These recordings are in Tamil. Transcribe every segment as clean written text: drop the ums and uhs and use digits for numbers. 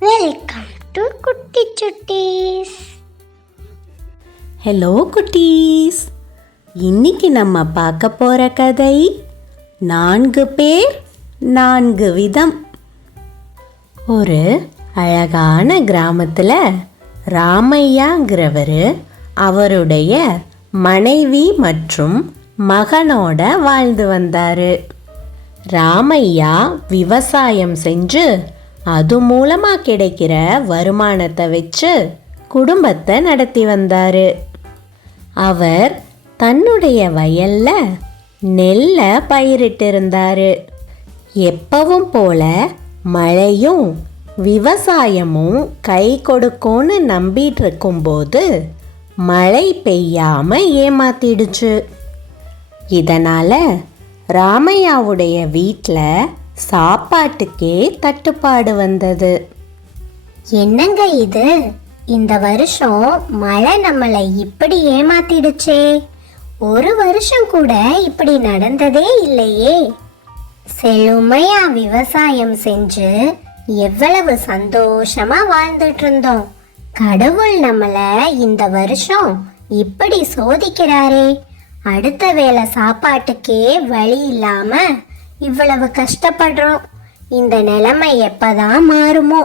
வெல்கம் டு குட்டி சுட்டீஸ். ஹலோ குட்டீஸ், இன்னைக்கு நம்ம பார்க்க போற கதை 4 பேர் 4 விதம். ஒரு அழகான கிராமத்துல ராமையாங்கிறவர் அவருடைய மனைவி மற்றும் மகனோட வாழ்ந்து வந்தாரு. ராமையா விவசாயம் செஞ்சு அது மூலமா கிடைக்கிற வருமானத்தை வச்சு குடும்பத்தை நடத்தி வந்தாரு. அவர் தன்னுடைய வயல்ல நெல்லை பயிரிட்டு இருந்தாரு. எப்பவும் போல மழையும் விவசாயமும் கை கொடுக்கும்னு நம்பிட்டு இருக்கும்போது மழை பெய்யாம ஏமாத்திடுச்சு. இதனால ராமையாவுடைய வீட்டில் சாப்பாட்டுக்கே தட்டுப்பாடு வந்தது. என்னங்க இது, இந்த வருஷம் மழை நம்மளை இப்படி ஏமாத்திடுச்சே. ஒரு வருஷம் கூட இப்படி நடந்ததே இல்லையே. செழுமையா விவசாயம் செஞ்சு எவ்வளவு சந்தோஷமா வாழ்ந்துட்டு இருந்தோம். கடவுள் நம்மள இந்த வருஷம் இப்படி சோதிக்கிறாரே. அடுத்த வேளை சாப்பாட்டுக்கே வழி இல்லாம இவ்வளவு கஷ்டப்படுறோம். இந்த நிலைமை எப்பதான் மாறுமோ?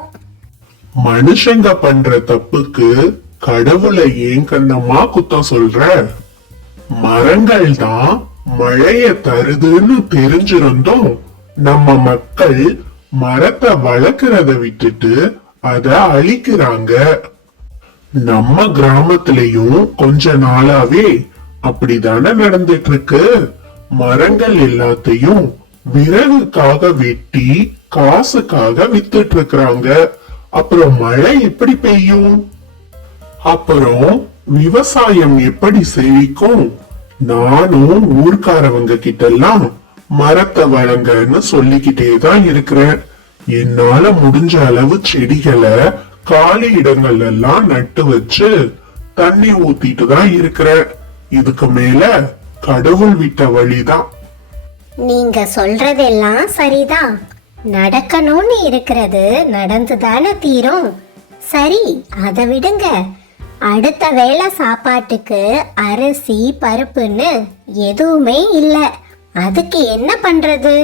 மனுஷங்க பண்ற தப்புக்கு கடவுளை ஏன் கண்ணமா குத்தம் சொல்ற? மரங்கள் தான் மழைய தருதுன்னு தெரிஞ்சிருந்தோம் நம்ம மக்கள் மரத்தை வளர்க்கறத விட்டுட்டு அத அழிக்கிறாங்க. நம்ம கிராமத்திலையும் கொஞ்ச நாளாவே அப்படிதானே நடந்துட்டு இருக்கு. மரங்கள் எல்லாத்தையும் விறகுக்காக வெட்டி காசுக்காக வித்துட்டு இருக்கிறாங்க. அப்புறம் மழை எப்படி பெய்யும்? அப்புறம் விவசாயம் எப்படி செழிக்கும்? நானும் ஊர்க்காரவங்க கிட்ட எல்லாம் மரத்தை வளங்கன்னு சொல்லிக்கிட்டே தான் இருக்கிறேன். என்னால முடிஞ்ச அளவு செடிகளை காலி இடங்கள் எல்லாம் நட்டு வச்சு தண்ணி ஊத்திட்டு தான் இருக்கிறேன். இதுக்கு மேல கடவுள் விட்ட வழிதான். நீங்க சொல்றதெல்லாம் சரிதான். நடக்கணும்னு இருக்கிறது நடந்துதானே தீரும். சரி, அதை விடுங்க. அடுத்த வேளை சாப்பாட்டுக்கு அரிசி பருப்புன்னு எதுவுமே இல்ல. அதுக்கு என்ன பண்றது?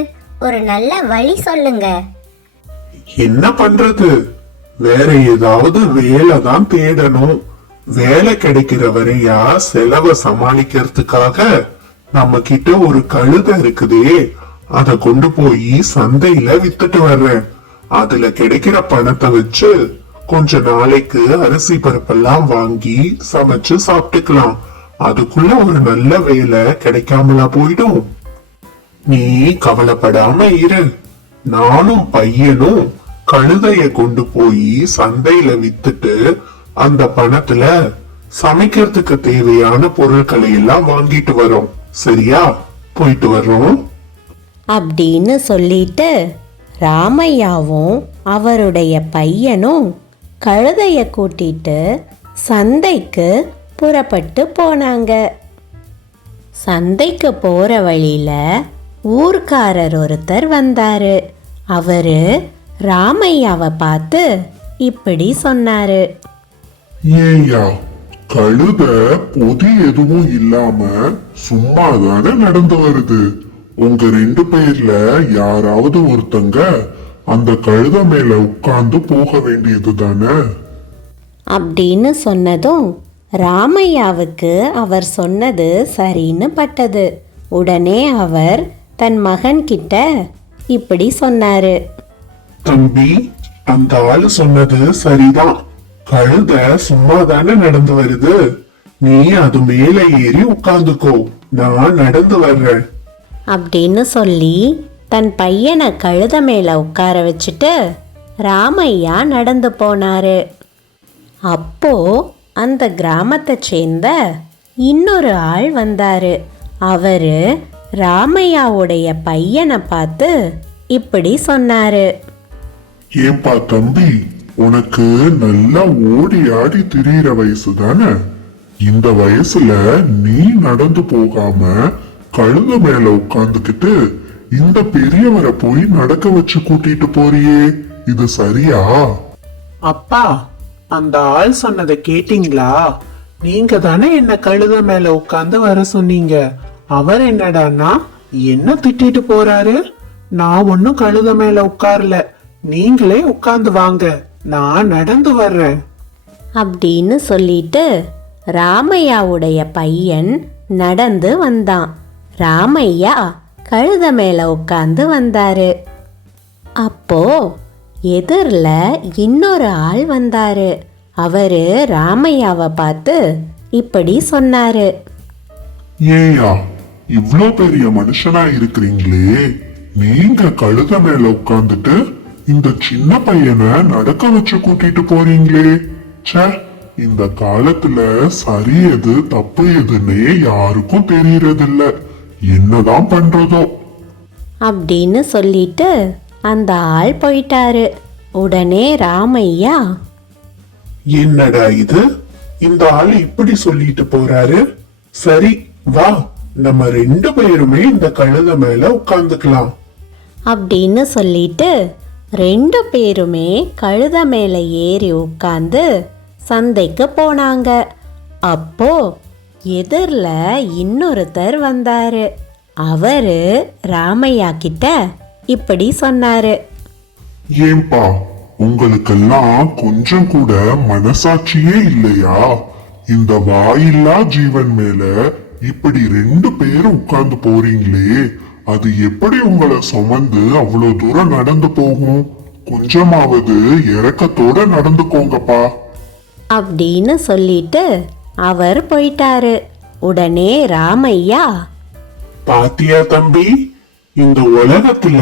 ஒரு நல்ல வழி சொல்லுங்க. என்ன பண்றது? வேற ஏதாவது வேலை தான் தேடணும். வேலை கிடைக்கிற வரையா செலவை சமாளிக்கிறதுக்காக நம்ம கிட்ட ஒரு கழுதை இருக்குதே, அத கொண்டு போய் சந்தையில வித்துட்டு வர்றேன். அதுல கிடைக்கிற பணத்தை வச்சு கொஞ்ச நாளைக்கு அரிசி பருப்பெல்லாம் வாங்கி சமைச்சு சாப்பிட்டுக்கலாம். அதுக்குள்ள ஒரு நல்ல வேலை கிடைக்காமலா போயிடும். நீ கவலைப்படாம இரு. நானும் பையனும் கழுதைய கொண்டு போய் சந்தையில வித்துட்டு அந்த பணத்துல சமைக்கிறதுக்கு தேவையான பொருட்களை எல்லாம் வாங்கிட்டு வரோம். சரியா? போயிட்டு வர்றோம் அப்படின்னு சொல்லிட்டு ராமையாவும் அவருடைய பையனும் கழுதைய கூட்டிட்டு சந்தைக்கு புறப்பட்டு போனாங்க. சந்தைக்கு போற வழியில ஊர்க்காரர் ஒருத்தர் வந்தாரு. அவரு ராமையாவை பார்த்து இப்படி சொன்னாரு. ஏய்யா, கழுத பொதி எதுவும் இல்லாம சும்மாதானே நடந்து வருது. உங்க 2 பேர்ல யாராவது ஒருத்தங்க அந்த கழுத மேல உட்கார்ந்து போக வேண்டியது தானே அப்படின்னு சொன்னதும் ராமையாவுக்கு அவர் சொன்னது சரின்னு பட்டது. உடனே அவர் தன் மகன் கிட்ட இப்படி சொன்னாரு. தம்பி, அந்த ஆளு சொன்னது சரிதான். கழுத சும்மாதானே நடந்து வருது. நீ அது மேல ஏறி உட்கார்ந்துக்கோ, நான் நடந்து வர்றேன் அப்படின்னு சொல்லி தன் பையனை கழுத மேல உட்கார வச்சுட்டு ராமையா நடந்து போனாரு. அப்போ அந்த கிராமத்தை சேர்ந்த இன்னொரு ஆள் வந்தாரு. அவரு ராமையாவுடைய பையனை பார்த்து இப்படி சொன்னாரு. ஏன்பா தம்பி, உனக்கு நல்லா ஓடி ஆடி திரியிற வயசு தானே? இந்த வயசுல நீ நடந்து போகாம கழுத மேல உட்கார்ந்துக்கிட்டு இந்த பெரியவரை போய் நடக்க வச்சு கூட்டிட்டு போறியே, இது சரியா? அப்பா, அந்த ஆள் சொன்னதை கேட்டீங்களா? நீங்க தானே என்ன கழுத மேல உட்கார்ந்து வர சொன்னீங்க. அவர் என்னடான்னா என்ன திட்டிட்டு போறாரு. நான் ஒன்னும் கழுத மேல உட்கார்ல, நீங்களே உட்கார்ந்து வாங்க, நான் நடந்து வர்றேன் அப்படின்னு சொல்லிட்டு ராமையாவுடைய பையன் நடந்து வந்தான். ராமையா கழுத மேல உட்கார்ந்து வந்தாரு. அப்போ எதிரில் இன்னொரு ஆள் வந்தாரு. அவரு ராமையாவை பார்த்து இப்படி சொன்னாரு. ஏயா, இவ்ளோ பெரிய மனுஷனா இருக்கிறீங்களே, நீங்க கழுத மேல உட்கார்ந்துட்டு இந்த சின்ன பையனை நடக்க வச்சு கூட்டிட்டு போறீங்களே. ச்சே, இந்த காலத்துல சரி எது தப்பு எதுன்னே யாருக்கும் தெரியறதில்ல. என்னதான் பண்றதோ அப்படின்னு சொல்லிட்டு அந்த ஆள் போயிட்டாரு. உடனே ராமையா, என்னடா இது, இந்த ஆளு இப்படி சொல்லிட்டு போறாரு. சரி வா, நம்ம 2 பேருமே இந்த கழுத மேல உட்கார்ந்துக்கலாம் அப்படின்னு சொல்லிட்டு 2 பேருமே கழுத மேல ஏறி உட்கார்ந்து சந்தைக்கு போனாங்க. அப்போ எதிரில் இன்னொருத்தர் வந்தாரு. அவரு ராமையா கிட்ட இப்படி சொன்னாரு. ஏன்பா, உங்களுக்கெல்லாம் கொஞ்சம் கூட மனசாட்சியே இல்லையா? இந்த வாயில்லா ஜீவன் மேல இப்படி 2 பேரும் உட்கார்ந்து போறீங்களே, அது எப்படி உங்களை சுமந்து அவ்வளவு தூரம் நடந்து போகும்? கொஞ்சமாவது இரக்கத்தோட நடந்துக்கோங்கப்பா அப்படின்னு சொல்லிட்டு அவர் போயிட்டாரு. உடனே ராமையா, பாத்தியா தம்பி, இந்த உலகத்துல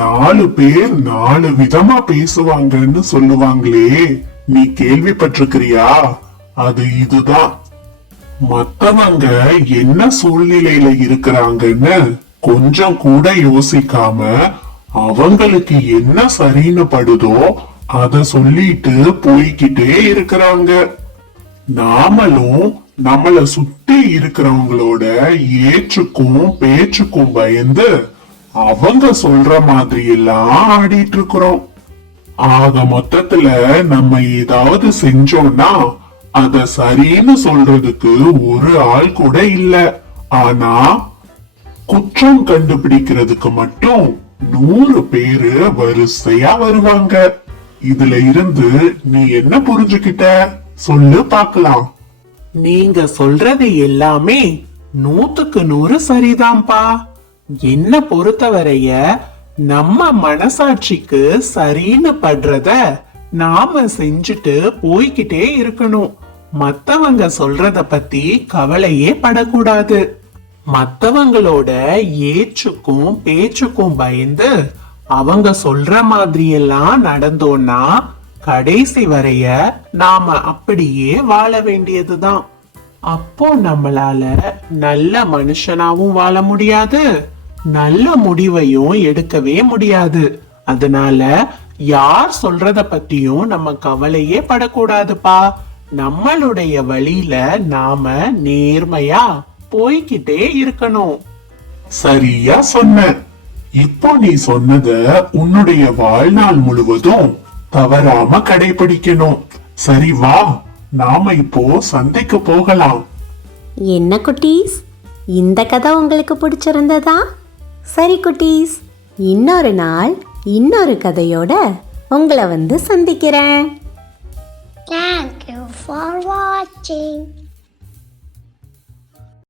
4 பேர் 4 விதமா பேசுவாங்கன்னு சொல்லுவாங்களே, நீ கேள்விப்பட்டிருக்கிறியா? அது இதுதான். மத்தவங்க என்ன சூழ்நிலையில இருக்கிறாங்கன்னு கொஞ்சம் கூட யோசிக்காம அவங்களுக்கு என்ன சரின்னு படுதோ அத சொல்லிட்டு போய்கிட்டே இருக்கிறாங்க. நாமளும் நம்மள சுத்தி இருக்கிறவங்களோட ஏச்சுக்கும் பேச்சுக்கும் பயந்து அவங்க சொல்ற மாதிரி எல்லாம் ஆடிட்டு இருக்கிறோம். ஆக மொத்தத்துல நம்ம ஏதாவது செஞ்சோம்னா அத சரின்னு சொல்றதுக்கு ஒரு ஆள் கூட இல்ல. ஆனா குற்றம் கண்டுபிடிக்கிறதுக்கு மட்டும் 100 பேரு வரிசையா வருவாங்க. இதுல இருந்து நீ என்ன புரிஞ்சுக்கிட்ட சொல்லு பார்க்கலாம். நீங்க சொல்றது எல்லாமே 100க்கு 100 சரிதான்ப்பா. என்ன பொறுத்தவரைய நம்ம மனசாட்சிக்கு சரின்னு படுறத நாம செஞ்சுட்டு போய்கிட்டே இருக்கணும். மத்தவங்க சொல்றத பத்தி கவலையே படக்கூடாது. மத்தவங்களோட ஏச்சுக்கும் பேச்சுக்கும் பயந்து அவங்க சொல்ற மாதிரி எல்லாம் நடந்தோம்னா கடைசி வரைய நாம அப்படியே வாழ வேண்டியதுதான். அப்போ நம்மளால நல்ல மனுஷனாவும் வாழ முடியாது, நல்ல முடிவையும் எடுக்கவே முடியாது. அதனால யார் சொல்றத பத்தியும் நம்ம கவலையே படக்கூடாதுப்பா. நம்மளுடைய வழியில நாம நேர்மையா போய்கிட்டே இருக்கணும். சரியா சொன்ன. இப்போ நீ சொன்னத உன்னுடைய வாழ்நாள் முழுவதும் தவறாம கடைபிடிக்கணும். சரி வா, நாம இப்போ சந்தைக்கு போகலாம். என்ன குட்டீஸ், இந்த கதை உங்களுக்கு பிடிச்சிருந்ததா? சரி குட்டீஸ், இன்னொரு நாள் இன்னொரு கதையோட உங்களை வந்து சந்திக்கிறேன். Thank you for watching.